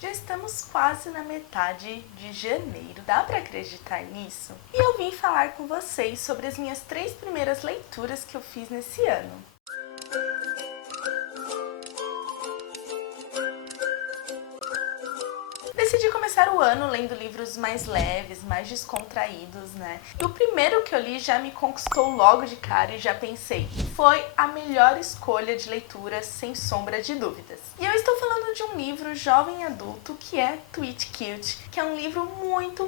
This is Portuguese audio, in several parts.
Já estamos quase na metade de janeiro, dá pra acreditar nisso? E eu vim falar com vocês sobre as minhas 3 primeiras leituras que eu fiz nesse ano. Decidi começar o ano lendo livros mais leves, mais descontraídos, né? E o primeiro que eu li já me conquistou logo de cara e já pensei, foi a melhor escolha de leitura, sem sombra de dúvidas. E eu estou falando de um livro jovem adulto que é Tweet Cute, que é um livro muito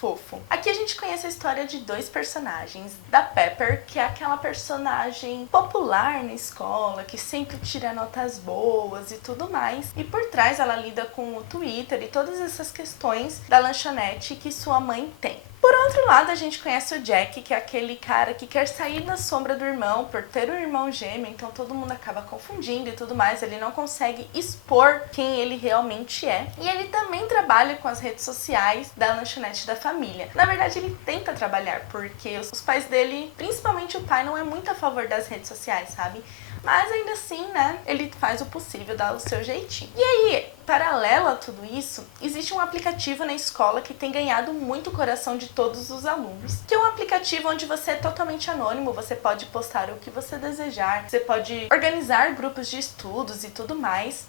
fofo. Aqui a gente conhece a história de 2 personagens, da Pepper, que é aquela personagem popular na escola, que sempre tira notas boas e tudo mais, e por trás ela lida com o Twitter e todas essas questões da lanchonete que sua mãe tem. Por outro lado, a gente conhece o Jack, que é aquele cara que quer sair da sombra do irmão por ter um irmão gêmeo, então todo mundo acaba confundindo e tudo mais, ele não consegue expor quem ele realmente é. E ele também trabalha com as redes sociais da lanchonete da família. Na verdade, ele tenta trabalhar, porque os pais dele, principalmente o pai, não é muito a favor das redes sociais, sabe? Mas ainda assim, né, ele faz o possível, dá o seu jeitinho. E aí, paralelo a tudo isso, existe um aplicativo na escola que tem ganhado muito o coração de todos os alunos, que é um aplicativo onde você é totalmente anônimo, você pode postar o que você desejar, você pode organizar grupos de estudos e tudo mais.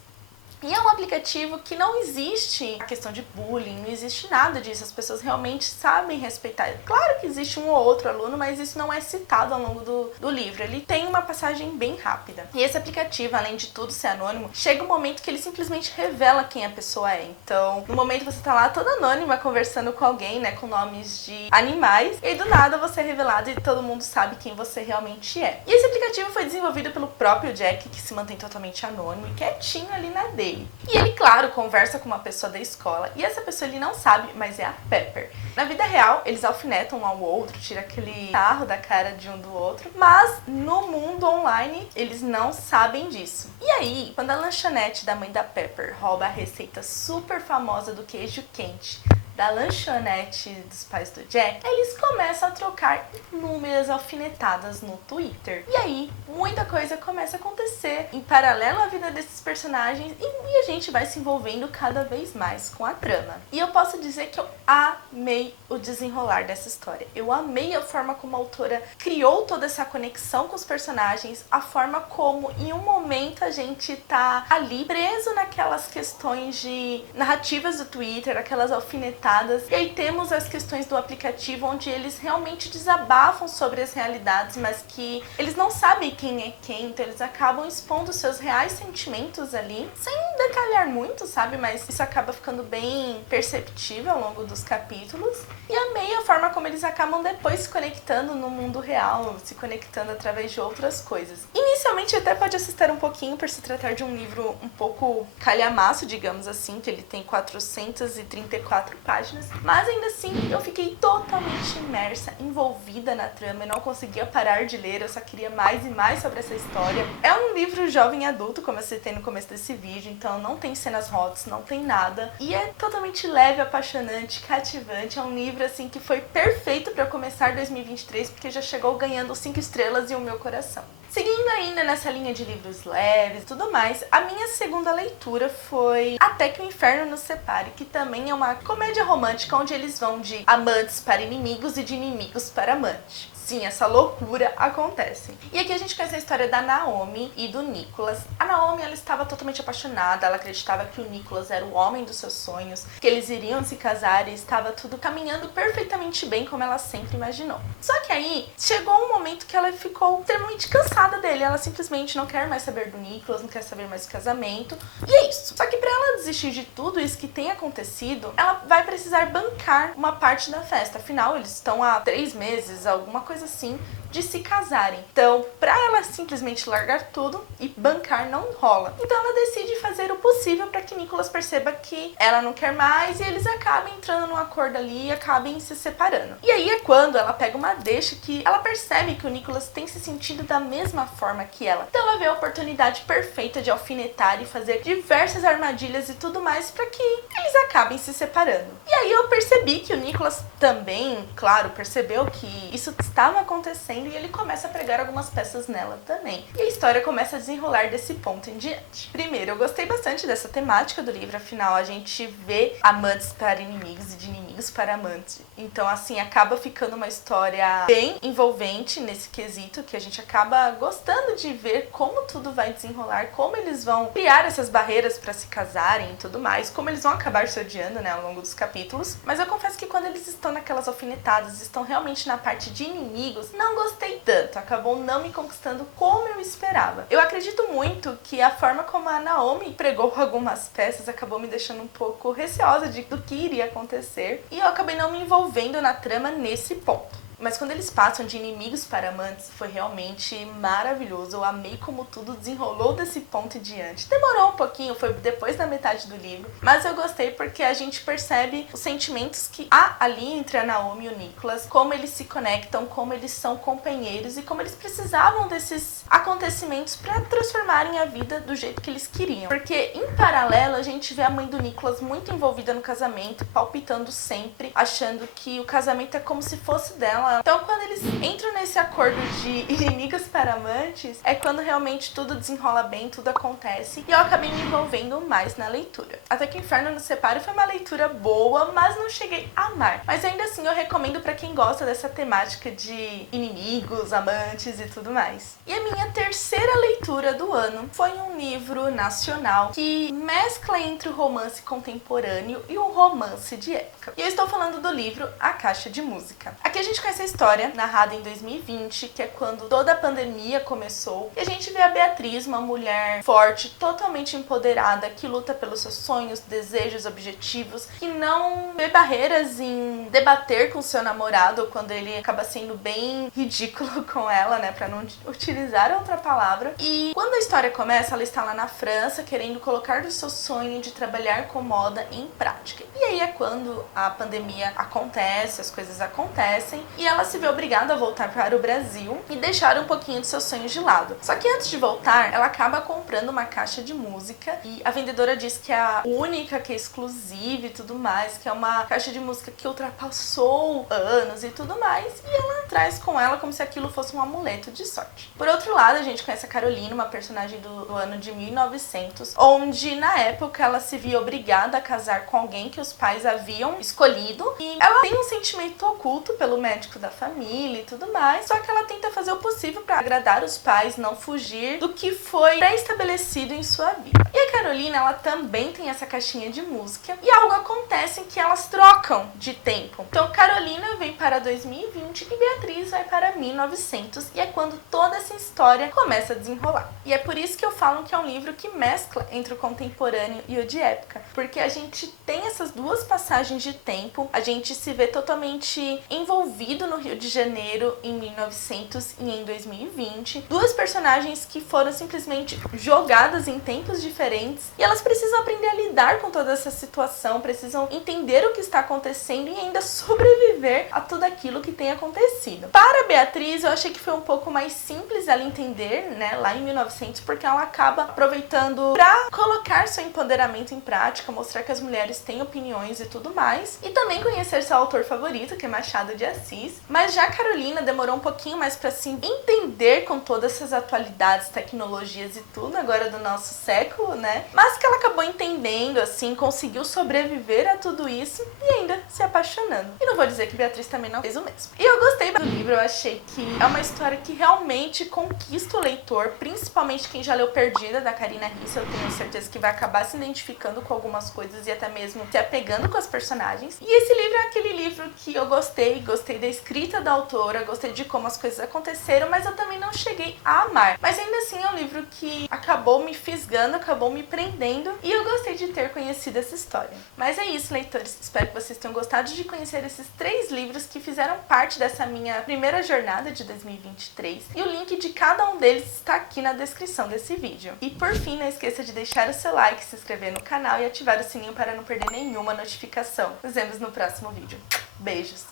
E é um aplicativo que não existe a questão de bullying, não existe nada disso, as pessoas realmente sabem respeitar. Claro que existe um ou outro aluno, mas isso não é citado ao longo do livro, ele tem uma passagem bem rápida. E esse aplicativo, além de tudo ser anônimo, chega um momento que ele simplesmente revela quem a pessoa é. Então, no momento você tá lá toda anônima conversando com alguém, né, com nomes de animais, e aí do nada você é revelado e todo mundo sabe quem você realmente é. E esse aplicativo foi desenvolvido pelo próprio Jack, que se mantém totalmente anônimo e quietinho ali na dele. E ele, claro, conversa com uma pessoa da escola, e essa pessoa ele não sabe, mas é a Pepper. Na vida real, eles alfinetam um ao outro, tira aquele sarro da cara de um do outro, mas no mundo online, eles não sabem disso. E aí, quando a lanchonete da mãe da Pepper rouba a receita super famosa do queijo quente da lanchonete dos pais do Jack, eles começam a trocar inúmeras alfinetadas no Twitter. E aí, muita coisa começa a acontecer em paralelo à vida desses personagens e a gente vai se envolvendo cada vez mais com a trama. E eu posso dizer que eu amei o desenrolar dessa história. Eu amei a forma como a autora criou toda essa conexão com os personagens, a forma como em um momento a gente tá ali preso naquelas questões de narrativas do Twitter, aquelas alfinetadas. E aí temos as questões do aplicativo onde eles realmente desabafam sobre as realidades, mas que eles não sabem quem é quem, então eles acabam expondo seus reais sentimentos ali, sem detalhar muito, sabe? Mas isso acaba ficando bem perceptível ao longo dos capítulos. E amei a forma como eles acabam depois se conectando no mundo real, se conectando através de outras coisas. Inicialmente até pode assustar um pouquinho por se tratar de um livro um pouco calhamaço, digamos assim, que ele tem 434 páginas, mas ainda assim eu fiquei totalmente imersa, envolvida na trama, eu não conseguia parar de ler, eu só queria mais e mais sobre essa história. É um livro jovem adulto, como eu citei no começo desse vídeo, então não tem cenas hot, não tem nada, e é totalmente leve, apaixonante, cativante, é um livro assim que foi perfeito para começar 2023, porque já chegou ganhando 5 estrelas e o meu coração. Seguindo ainda nessa linha de livros leves e tudo mais, a minha segunda leitura foi Até que o Inferno Nos Separe, que também é uma comédia romântica onde eles vão de amantes para inimigos e de inimigos para amantes. Sim, essa loucura acontece. E aqui a gente conhece a história da Naomi e do Nicholas. A Naomi, ela estava totalmente apaixonada, ela acreditava que o Nicholas era o homem dos seus sonhos, que eles iriam se casar e estava tudo caminhando perfeitamente bem como ela sempre imaginou. Só que aí, chegou um momento que ela ficou extremamente cansada dele, ela simplesmente não quer mais saber do Nicholas, não quer saber mais do casamento, e é isso. Só que pra ela desistir de tudo isso que tem acontecido, ela vai precisar bancar uma parte da festa, afinal eles estão há 3 meses, alguma coisa assim, de se casarem. Então, pra ela simplesmente largar tudo e bancar não rola. Então ela decide fazer o possível para que Nicholas perceba que ela não quer mais e eles acabem entrando num acordo ali e acabem se separando. E aí é quando ela pega uma deixa que ela percebe que o Nicholas tem se sentido da mesma forma que ela. Então ela vê a oportunidade perfeita de alfinetar e fazer diversas armadilhas e tudo mais para que eles acabem se separando. E aí eu percebi que o Nicholas também, claro, percebeu que isso estava acontecendo acontecendo e ele começa a pregar algumas peças nela também. E a história começa a desenrolar desse ponto em diante. Primeiro, eu gostei bastante dessa temática do livro, afinal a gente vê amantes para inimigos e de inimigos para amantes. Então, assim, acaba ficando uma história bem envolvente nesse quesito, que a gente acaba gostando de ver como tudo vai desenrolar, como eles vão criar essas barreiras para se casarem e tudo mais, como eles vão acabar se odiando, né, ao longo dos capítulos. Mas eu confesso que quando eles estão naquelas alfinetadas, estão realmente na parte de inimigos, não gostei tanto, acabou não me conquistando como eu esperava. Eu acredito muito que a forma como a Naomi pregou algumas peças acabou me deixando um pouco receosa do que iria acontecer, e eu acabei não me envolvendo na trama nesse ponto. Mas quando eles passam de inimigos para amantes, foi realmente maravilhoso. Eu amei como tudo desenrolou desse ponto em diante. Demorou um pouquinho, foi depois da metade do livro, mas eu gostei porque a gente percebe os sentimentos que há ali entre a Naomi e o Nicholas, como eles se conectam, como eles são companheiros e como eles precisavam desses acontecimentos para transformarem a vida do jeito que eles queriam. Porque em paralelo a gente vê a mãe do Nicholas muito envolvida no casamento, palpitando sempre, achando que o casamento é como se fosse dela. Então, quando eles entram nesse acordo de inimigos para amantes, é quando realmente tudo desenrola bem, tudo acontece, e eu acabei me envolvendo mais na leitura. Até que o Inferno nos Separe foi uma leitura boa, mas não cheguei a amar. Mas ainda assim eu recomendo para quem gosta dessa temática de inimigos, amantes e tudo mais. E a minha terceira leitura do ano foi um livro nacional que mescla entre o romance contemporâneo e o romance de época. E eu estou falando do livro A Caixa de Música. Aqui a gente conhece essa história, narrada em 2020, que é quando toda a pandemia começou, e a gente vê a Beatriz, uma mulher forte, totalmente empoderada, que luta pelos seus sonhos, desejos, objetivos, que não vê barreiras em debater com seu namorado quando ele acaba sendo bem ridículo com ela, né, pra não utilizar outra palavra. E quando a história começa, ela está lá na França, querendo colocar o seu sonho de trabalhar com moda em prática. E aí é quando a pandemia acontece, as coisas acontecem, e ela se vê obrigada a voltar para o Brasil e deixar um pouquinho de seus sonhos de lado. Só que antes de voltar, ela acaba comprando uma caixa de música e a vendedora diz que é a única, que é exclusiva e tudo mais, que é uma caixa de música que ultrapassou anos e tudo mais, e ela traz com ela como se aquilo fosse um amuleto de sorte. Por outro lado, a gente conhece a Carolina, uma personagem do ano de 1900, onde na época ela se via obrigada a casar com alguém que os pais haviam escolhido, e ela tem um sentimento oculto pelo médico da família e tudo mais, só que ela tenta fazer o possível para agradar os pais, não fugir do que foi pré-estabelecido em sua vida. E a Carolina, ela também tem essa caixinha de música, e algo acontece em que elas trocam de tempo. Então Carolina vem para 2020 e Beatriz vai para 1900, e é quando toda essa história começa a desenrolar. E é por isso que eu falo que é um livro que mescla entre o contemporâneo e o de época, porque a gente tem essas duas passagens de tempo, a gente se vê totalmente envolvido no Rio de Janeiro em 1900 e em 2020, duas personagens que foram simplesmente jogadas em tempos diferentes, e elas precisam aprender a lidar com toda essa situação, precisam entender o que está acontecendo e ainda sobreviver a tudo aquilo que tem acontecido. Para a Beatriz, eu achei que foi um pouco mais simples ela entender, né, lá em 1900, porque ela acaba aproveitando para colocar seu empoderamento em prática, mostrar que as mulheres têm opiniões e tudo mais, e também conhecer seu autor favorito, que é Machado de Assis. Mas já a Carolina demorou um pouquinho mais para se entender com todas essas atualidades, tecnologias e tudo agora do nosso século, né? Mas que ela acabou entendendo, assim, conseguiu sobreviver a tudo isso e ainda se apaixonando. E não vou dizer que Beatriz também não fez o mesmo. E eu gostei do livro, eu achei que é uma história que realmente conquista o leitor, principalmente quem já leu Perdida, da Karina Risse. Eu tenho certeza que vai acabar se identificando com algumas coisas e até mesmo se apegando com as personagens. E esse livro é aquele livro que eu gostei da escrita da autora, gostei de como as coisas aconteceram, mas eu também não cheguei a amar. Mas ainda assim é um livro que acabou me fisgando, acabou me prendendo, e eu gostei de ter conhecido essa história. Mas é isso, leitores. Espero que vocês tenham gostado de conhecer esses 3 livros que fizeram parte dessa minha primeira jornada de 2023. E o link de cada um deles está aqui na descrição desse vídeo. E por fim, não esqueça de deixar o seu like, se inscrever no canal e ativar o sininho para não perder nenhuma notificação. Nos vemos no próximo vídeo. Beijos!